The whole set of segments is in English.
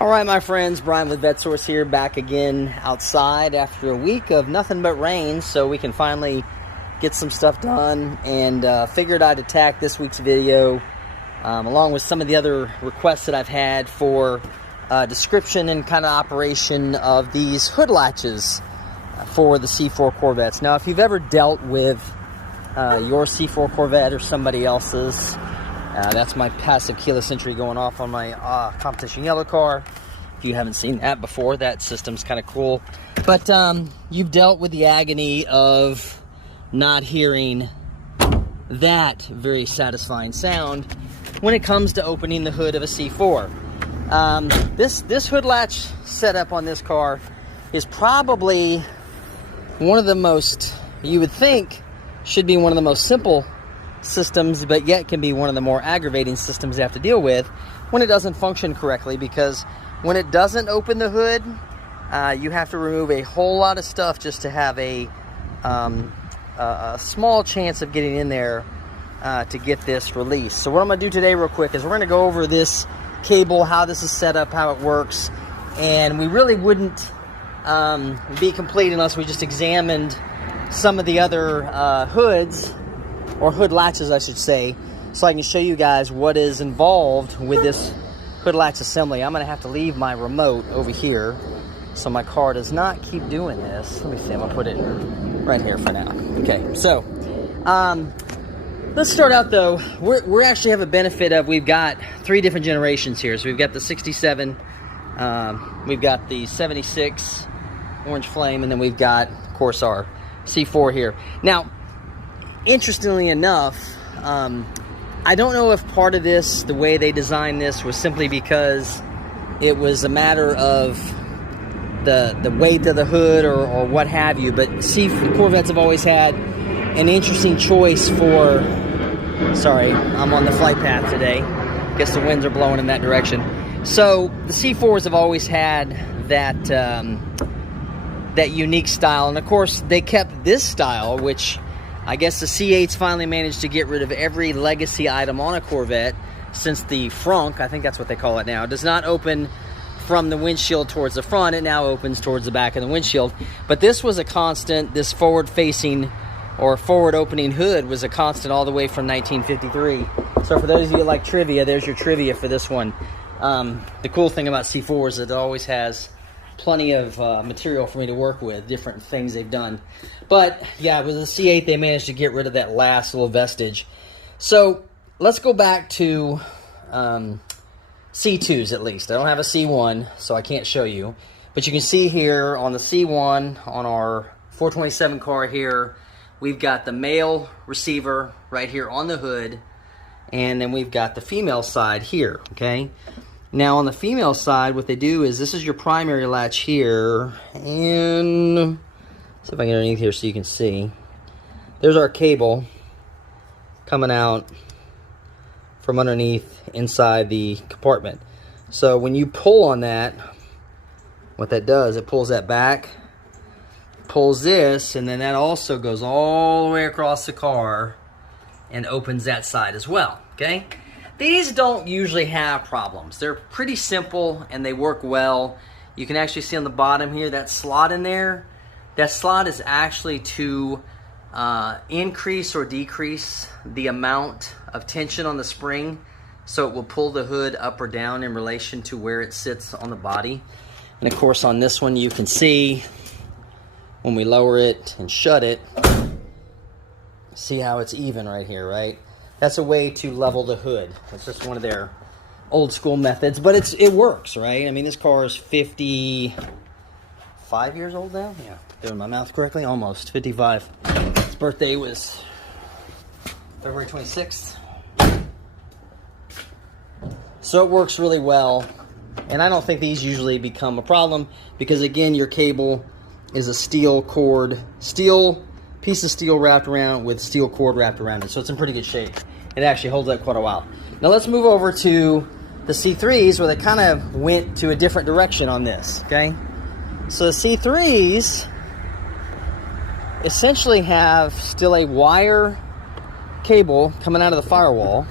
All right, my friends, Brian with VetteSource here, back again outside after a week of nothing but rain, so we can finally get some stuff done, and figured I'd attack this week's video along with some of the other requests that I've had for description and kind of operation of these hood latches for the C4 Corvettes. Now, if you've ever dealt with your C4 Corvette or somebody else's, that's my passive keyless entry going off on my competition yellow car. If you haven't seen that before, that system's kind of cool. But you've dealt with the agony of not hearing that very satisfying sound when it comes to opening the hood of a C4. This hood latch setup on this car is probably one of the most, you would think, should be one of the most simple systems, but yet can be one of the more aggravating systems you have to deal with when it doesn't function correctly, because when it doesn't open the hood, you have to remove a whole lot of stuff just to have a small chance of getting in there to get this released. So what I'm going to do today real quick is we're going to go over this cable, how this is set up, how it works, and we really wouldn't be complete unless we just examined some of the other hoods, or hood latches I should say, so I can show you guys what is involved with this hood latch assembly. I'm going to have to leave my remote over here so my car does not keep doing this. Let me see, I'm going to put it right here for now. Okay, so let's start out though. We actually have a benefit of, we've got three different generations here. So we've got the 67, we've got the 76 orange flame, and then we've got, of course, our C4 here. Now, interestingly enough, I don't know if part of this, the way they designed this, was simply because it was a matter of the weight of the hood or what have you, but C4 Corvettes have always had an interesting choice for, sorry, I'm on the flight path today. Guess the winds are blowing in that direction. So the C4s have always had that that unique style, and of course they kept this style, which I guess the C8s finally managed to get rid of every legacy item on a Corvette, since the frunk, I think that's what they call it now, does not open from the windshield towards the front. It now opens towards the back of the windshield. But this was a constant. This forward-facing or forward-opening hood was a constant all the way from 1953. So for those of you that like trivia, there's your trivia for this one. The cool thing about C4 is that it always has plenty of material for me to work with, different things they've done. But yeah, with the C8 they managed to get rid of that last little vestige. So let's go back to C2s at least. I don't have a C1, so I can't show you, but you can see here on the C1, on our 427 car here, we've got the male receiver right here on the hood, and then we've got the female side here, okay? Now on the female side, what they do is, this is your primary latch here, and see if I can get underneath here so you can see. There's our cable coming out from underneath inside the compartment. So when you pull on that, what that does, it pulls that back, pulls this, and then that also goes all the way across the car and opens that side as well, okay? These don't usually have problems. They're pretty simple and they work well. You can actually see on the bottom here, that slot in there, that slot is actually to increase or decrease the amount of tension on the spring, so it will pull the hood up or down in relation to where it sits on the body. And of course on this one you can see when we lower it and shut it, see how it's even right here, right? That's a way to level the hood. It's just one of their old school methods, but it works, right? I mean, this car is 55 years old now. Yeah, doing my math correctly, almost 55. His birthday was February 26th. So it works really well, and I don't think these usually become a problem, because again, your cable is a steel cord, piece of steel wrapped around with steel cord wrapped around it, so it's in pretty good shape. It actually holds up quite a while. Now let's move over to the C3s, where they kind of went to a different direction on this, okay? So the C3s essentially have still a wire cable coming out of the firewall,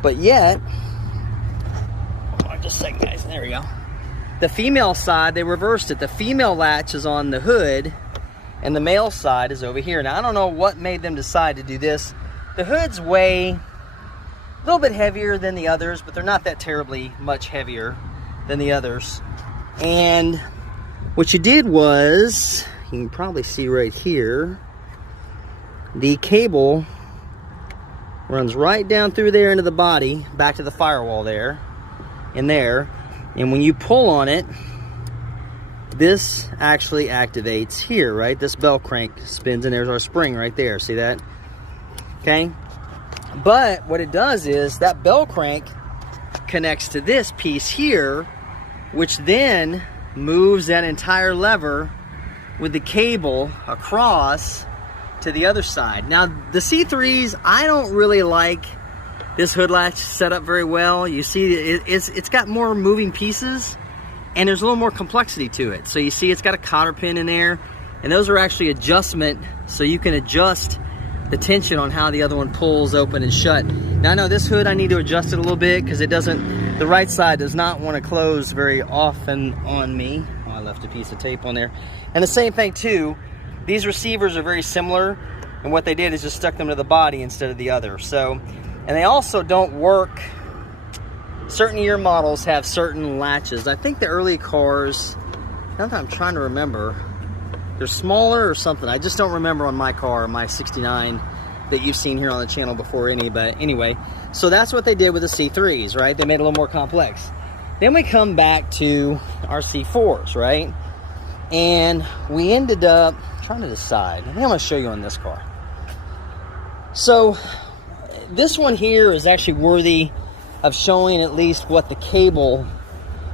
but yet, Just a second, guys. There we go. The female side, they reversed it. The female latch is on the hood, and the male side is over here. Now, I don't know what made them decide to do this. The hoods weigh a little bit heavier than the others, but they're not that terribly much heavier than the others. And what you did was, you can probably see right here, the cable runs right down through there into the body, back to the firewall there, in there. And when you pull on it, this actually activates here, right? This bell crank spins, and there's our spring right there. See that? Okay. But what it does is that bell crank connects to this piece here, which then moves that entire lever with the cable across to the other side. Now, the C3s, I don't really like this hood latch set up very well. You see, it's got more moving pieces, and there's a little more complexity to it. So you see it's got a cotter pin in there, and those are actually adjustment, so you can adjust the tension on how the other one pulls open and shut. Now, I know this hood, I need to adjust it a little bit because it doesn't, the right side does not want to close very often on me. Oh, I left a piece of tape on there. And the same thing too, these receivers are very similar, and what they did is just stuck them to the body instead of the other. So, and they also don't work, certain year models have certain latches. I think the early cars, now that I'm trying to remember, they're smaller or something. I just don't remember on my car, my 69, that you've seen here on the channel before any, but anyway. So that's what they did with the C3s, right? They made it a little more complex. Then we come back to our C4s, right? And we ended up trying to decide. I think I'm gonna show you on this car. So this one here is actually worthy of showing at least what the cable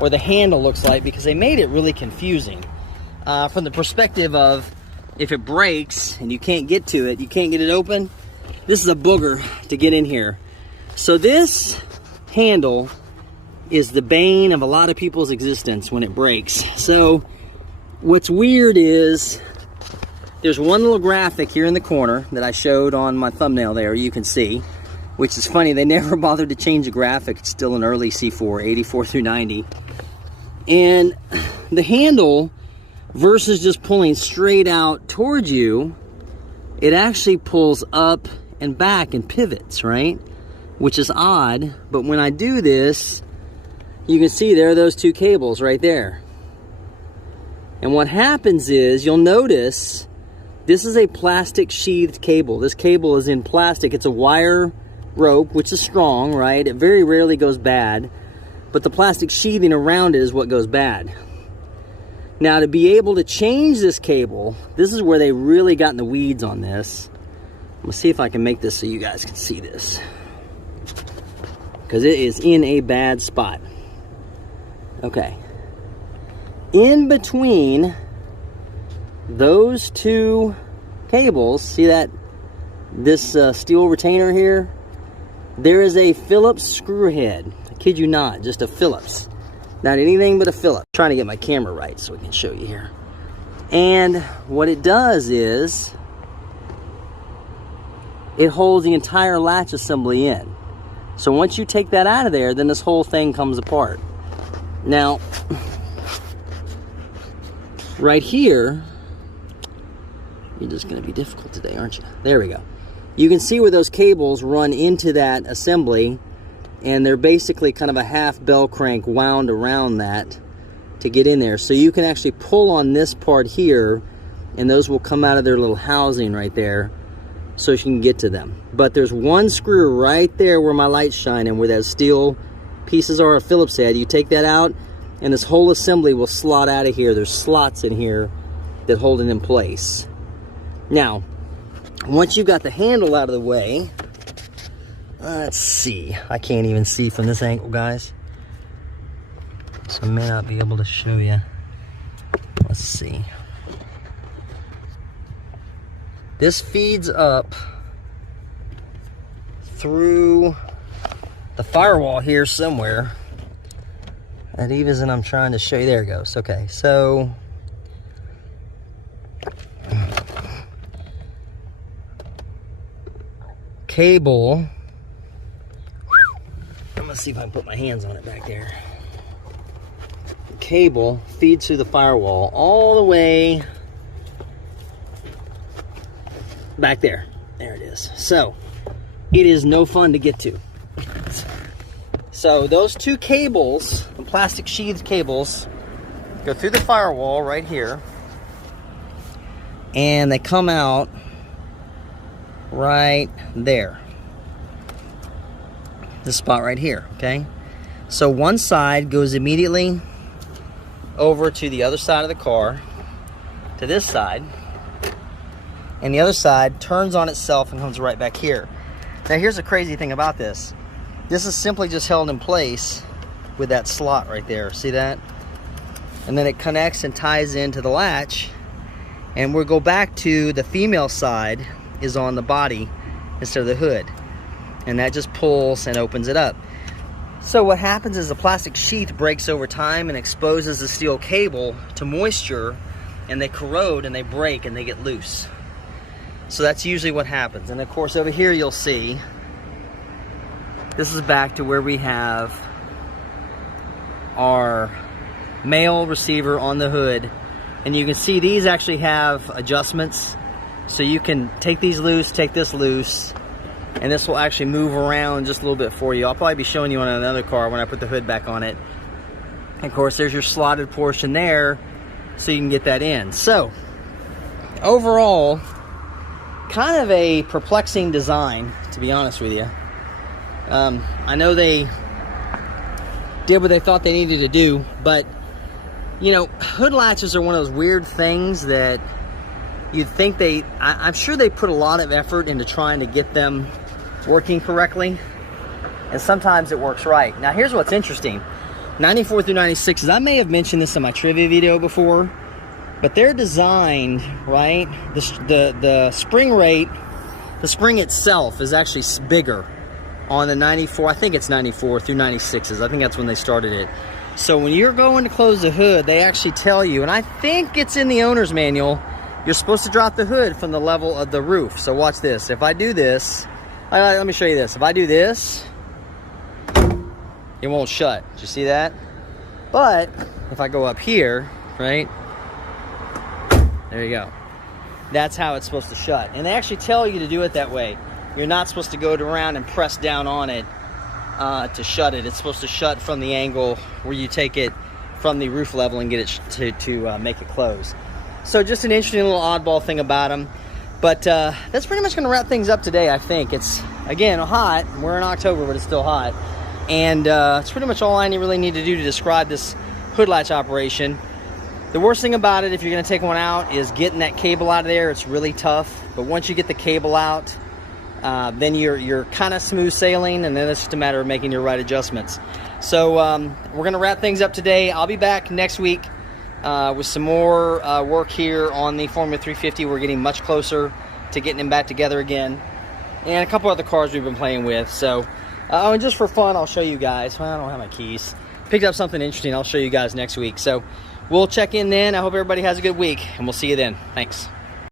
or the handle looks like, because they made it really confusing. From the perspective of, if it breaks and you can't get to it, you can't get it open, this is a booger to get in here. So this handle is the bane of a lot of people's existence when it breaks. So what's weird is there's one little graphic here in the corner that I showed on my thumbnail there, you can see, which is funny, they never bothered to change the graphic. It's still an early C4, 84 through 90. And the handle, versus just pulling straight out towards you, it actually pulls up and back and pivots, right? Which is odd, but when I do this, you can see there are those two cables right there. And what happens is, you'll notice, this is a plastic sheathed cable. This cable is in plastic. It's a wire rope, which is strong, right? It very rarely goes bad, but the plastic sheathing around it is what goes bad. Now, to be able to change this cable, this is where they really got in the weeds on this. I'm gonna see if I can make this so you guys can see this, because it is in a bad spot. Okay. In between those two cables, see that, this steel retainer here? There is a Phillips screw head. I kid you not, just a Phillips. Not anything but a Phillips. I'm trying to get my camera right so we can show you here. And what it does is, it holds the entire latch assembly in. So once you take that out of there, then this whole thing comes apart. Now, right here, you're just gonna be difficult today, aren't you? There we go. You can see where those cables run into that assembly, and they're basically kind of a half bell crank wound around that to get in there. So you can actually pull on this part here, and those will come out of their little housing right there, so you can get to them. But there's one screw right there where my light's shining, where those steel pieces are, a Phillips head. You take that out, and this whole assembly will slot out of here. There's slots in here that hold it in place. Now, once you've got the handle out of the way, let's see. I can't even see from this angle, guys, so I may not be able to show you. Let's see. This feeds up through the firewall here somewhere. That even I'm trying to show you. There it goes. Okay, so cable. I'm gonna see if I can put my hands on it back there. cable feeds through the firewall all the way back there. There it is. So it is no fun to get to. So those two cables, the plastic sheathed cables, go through the firewall right here, and they come out right there. This spot right here, okay? So one side goes immediately over to the other side of the car, to this side, and the other side turns on itself and comes right back here. Now here's the crazy thing about this. This is simply just held in place with that slot right there. See that? And then it connects and ties into the latch, and we'll go back to the female side is on the body instead of the hood, and that just pulls and opens it up. So what happens is the plastic sheath breaks over time and exposes the steel cable to moisture, and they corrode and they break and they get loose. So that's usually what happens. And of course over here you'll see this is back to where we have our male receiver on the hood, and you can see these actually have adjustments, so you can take these loose, take this loose, and this will actually move around just a little bit for you. I'll probably be showing you on another car when I put the hood back on it. And of course there's your slotted portion there, so you can get that in. So overall, kind of a perplexing design, to be honest with you. I know they did what they thought they needed to do, but you know, hood latches are one of those weird things that you'd think I'm sure they put a lot of effort into trying to get them working correctly, and sometimes it works right. Now here's what's interesting. 94 through 96s, I may have mentioned this in my trivia video before, but they're designed, right? The spring rate, the spring itself is actually bigger on the 94, I think it's 94 through 96s. I think that's when they started it. So when you're going to close the hood, they actually tell you, and I think it's in the owner's manual, you're supposed to drop the hood from the level of the roof. So watch this. If I do this, let me show you this. If I do this, it won't shut. Did you see that? But if I go up here, right? There you go. That's how it's supposed to shut. And they actually tell you to do it that way. You're not supposed to go around and press down on it to shut it. It's supposed to shut from the angle where you take it from the roof level and get it to make it close. So just an interesting little oddball thing about them. But that's pretty much going to wrap things up today, I think. It's, again, hot. We're in October, but it's still hot. And it's pretty much all I really need to do to describe this hood latch operation. The worst thing about it, if you're going to take one out, is getting that cable out of there. It's really tough. But once you get the cable out, then you're kind of smooth sailing, and then it's just a matter of making your right adjustments. So we're going to wrap things up today. I'll be back next week with some more work here on the Formula 350. We're getting much closer to getting them back together again, and a couple other cars we've been playing with. So and just for fun, I'll show you guys. Well, I don't have my keys. Picked up something interesting. I'll show you guys next week. So we'll check in then. I hope everybody has a good week, and we'll see you then. Thanks.